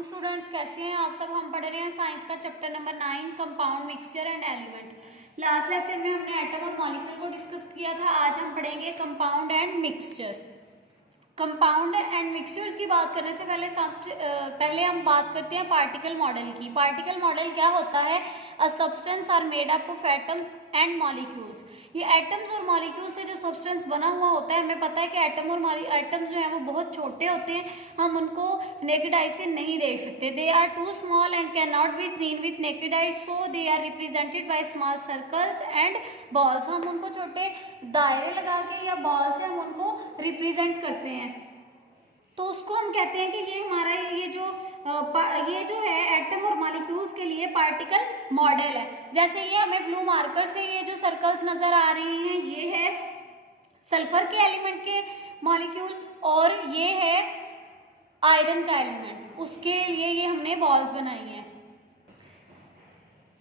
वालेकुम स्टूडेंट्स, कैसे हैं आप सब। हम पढ़ रहे हैं साइंस का chapter number 9 compound mixture and element. Last lecture में हमने एटम और मॉलिक्यूल को डिस्कस किया था। आज हम पढ़ेंगे compound and mixture. Compound and mixtures की बात करने से पहले हम बात करते हैं पार्टिकल मॉडल की। पार्टिकल मॉडल क्या होता है? A substance are made up of atoms and molecules. ये एटम्स और मॉलिक्यूल्स से जो सब्सटेंस बना हुआ होता है, हमें पता है कि एटम्स जो है वो बहुत छोटे होते हैं, हम उनको नेकेड आई से नहीं देख सकते। They are too small and can not be seen with naked eye, so they are represented by small circles and balls. हम उनको छोटे दायरे लगा के या बॉल से हम उनको रिप्रेजेंट करते हैं, तो उसको हम कहते हैं कि ये हमारा ये जो है एटम और मॉलिक्यूल्स के लिए पार्टिकल मॉडल है। जैसे ये हमें ब्लू मार्कर से ये जो सर्कल्स नजर आ रहे हैं, ये है सल्फर के एलिमेंट के मॉलिक्यूल और ये है आयरन का एलिमेंट, उसके लिए ये हमने बॉल्स बनाई हैं।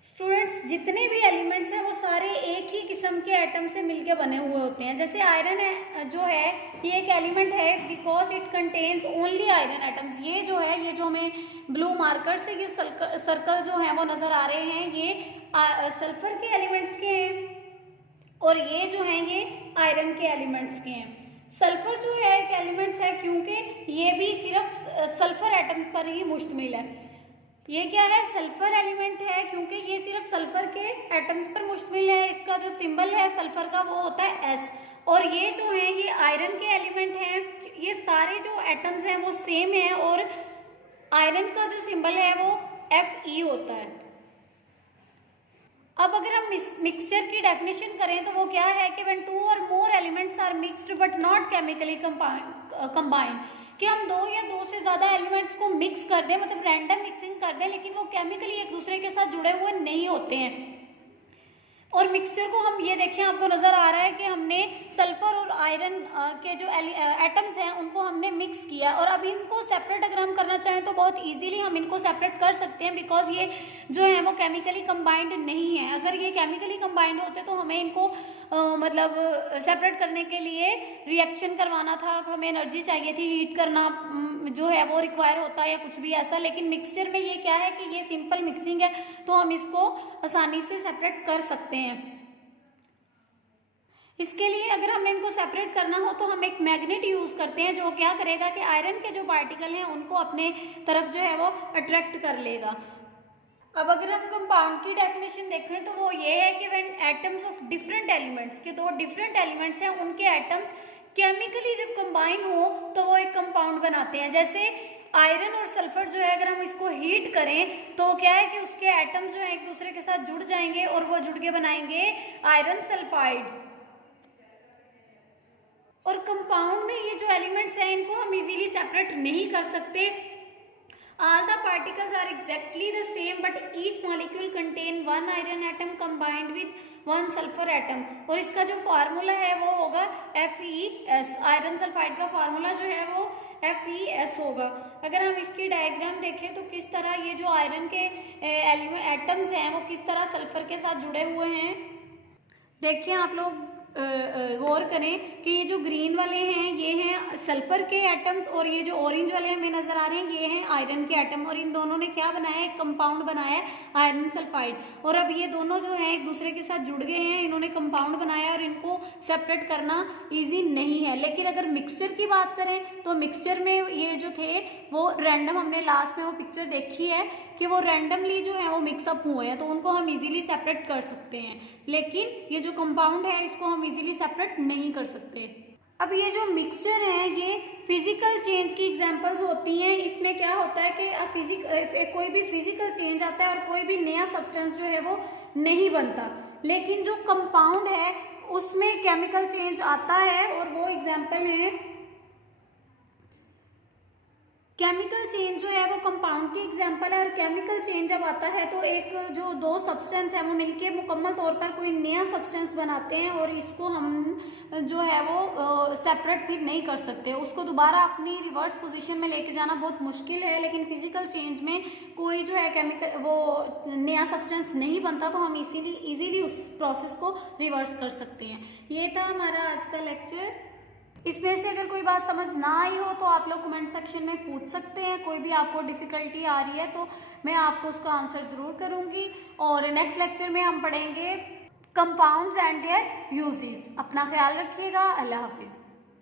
स्टूडेंट्स, जितने भी एलिमेंट्स हैं वो सारे एक ही किस्म के एटम से मिलके बने हुए होते हैं। जैसे आयरन है जो है ये एक एलिमेंट है because it contains only iron atoms. ये जो है, ये जो हमें ब्लू मार्कर से ये सर्कल जो है वो नजर आ रहे हैं, ये सल्फर के एलिमेंट्स के हैं और ये जो है ये आयरन के एलिमेंट्स के हैं। सल्फर जो है एक एलिमेंट्स है क्योंकि ये भी सिर्फ सल्फर एटम्स पर ही मुश्तमिल है। ये क्या है? सल्फर एलिमेंट है क्योंकि ये सिर्फ सल्फर के एटम्स पर मुश्तमिल है। इसका जो सिंबल है सल्फर का वो होता है S। और ये जो है ये आयरन के एलिमेंट हैं। ये सारे जो एटम्स हैं वो सेम है और आयरन का जो सिंबल है वो Fe होता है। अब अगर हम मिक्सचर की डेफिनेशन करें तो वो क्या है कि व्हेन टू और more elements are mixed but not chemically combined, कि हम दो या दो से ज्यादा एलिमेंट्स को मिक्स कर दें, मतलब रैंडम मिक्सिंग कर दें, लेकिन वो केमिकली एक दूसरे के साथ जुड़े हुए नहीं होते हैं। और मिक्सचर को हम ये देखें, आपको नजर आ रहा है कि हमने सल्फर और आयरन के जो एटम्स हैं उनको हमने मिक्स किया और अब इनको सेपरेट अगर हम करना चाहें तो बहुत इजीली हम इनको सेपरेट कर सकते हैं बिकॉज ये जो है वो केमिकली कंबाइंड नहीं है। अगर ये केमिकली कंबाइंड होते तो हमें इनको मतलब सेपरेट करने के लिए रिएक्शन करवाना था, हमें एनर्जी चाहिए थी, हीट करना जो है वो रिक्वायर होता है या कुछ भी ऐसा। लेकिन मिक्सचर में ये क्या है कि ये सिंपल मिक्सिंग है तो हम इसको आसानी से सेपरेट कर सकते हैं। इसके लिए अगर हमें इनको सेपरेट करना हो तो हम एक मैग्नेट यूज करते हैं जो क्या करेगा कि आयरन के जो पार्टिकल हैं उनको अपने तरफ जो है वो अट्रैक्ट कर लेगा। अब अगर हम कंपाउंड की डेफिनेशन देखें तो वो ये है कि when atoms of different elements, के दो डिफरेंट एलिमेंट्स हैं उनके एटम्स केमिकली जब कंबाइन हो तो वो एक कंपाउंड बनाते हैं। जैसे आयरन और सल्फर जो है अगर हम इसको हीट करें तो क्या है कि उसके एटम्स जो है एक दूसरे के साथ जुड़ जाएंगे और वो जुड़ के बनाएंगे आयरन सल्फाइड। और कंपाउंड में ये जो एलिमेंट्स हैं इनको हम इजीली सेपरेट नहीं कर सकते। All the particles are exactly the same but each molecule contain one iron atom combined with one sulfur atom। और इसका जो फार्मूला है वो होगा FeS। आयरन सल्फाइड का फार्मूला जो है वो FeS होगा। अगर हम इसकी डायग्राम देखें तो किस तरह ये जो आयरन के एटम्स हैं वो किस तरह सल्फर के साथ जुड़े हुए हैं, देखिए आप लोग गौर करें कि ये जो ग्रीन वाले हैं ये हैं सल्फर के एटम्स और ये जो ऑरेंज वाले हमें नजर आ रहे हैं ये हैं आयरन के एटम। और इन दोनों ने क्या बनाया है? कंपाउंड बनाया है आयरन सल्फाइड। और अब ये दोनों जो हैं एक दूसरे के साथ जुड़ गए हैं, इन्होंने कंपाउंड बनाया और इनको सेपरेट करना इजी नहीं है। लेकिन अगर मिक्सचर की बात करें तो मिक्सचर में ये जो थे वो रैंडम, हमने लास्ट में वो पिक्चर देखी है कि वो रैंडमली जो है वो मिक्सअप हुए हैं तो उनको हम इजीली सेपरेट कर सकते हैं। लेकिन ये जो कंपाउंड है इसको हम इजीली सेपरेट नहीं कर सकते। अब ये जो मिक्सचर है ये फिजिकल चेंज की एग्जांपल्स होती हैं। इसमें क्या होता है कि कोई भी फिजिकल चेंज आता है और कोई भी नया सब्सटेंस जो है वो नहीं बनता। लेकिन जो कंपाउंड है उसमें केमिकल चेंज आता है और वो एग्जाम्पल है केमिकल चेंज जो है वो कंपाउंड की एग्जांपल है। और केमिकल चेंज जब आता है तो एक जो दो सब्सटेंस है वो मिलके मुकम्मल तौर पर कोई नया सब्सटेंस बनाते हैं और इसको हम जो है वो सेपरेट फिर नहीं कर सकते, उसको दोबारा अपनी रिवर्स पोजीशन में लेके जाना बहुत मुश्किल है। लेकिन फिजिकल चेंज में कोई जो है केमिकल वो नया सब्सटेंस नहीं बनता तो हम इजीली उस प्रोसेस को रिवर्स कर सकते हैं। ये था हमारा आज का लेक्चर। इसमें से अगर कोई बात समझ ना आई हो तो आप लोग कमेंट सेक्शन में पूछ सकते हैं। कोई भी आपको डिफ़िकल्टी आ रही है तो मैं आपको उसका आंसर ज़रूर करूँगी। और नेक्स्ट लेक्चर में हम पढ़ेंगे कंपाउंड्स एंड देयर यूजेस। अपना ख्याल रखिएगा। अल्लाह हाफिज़।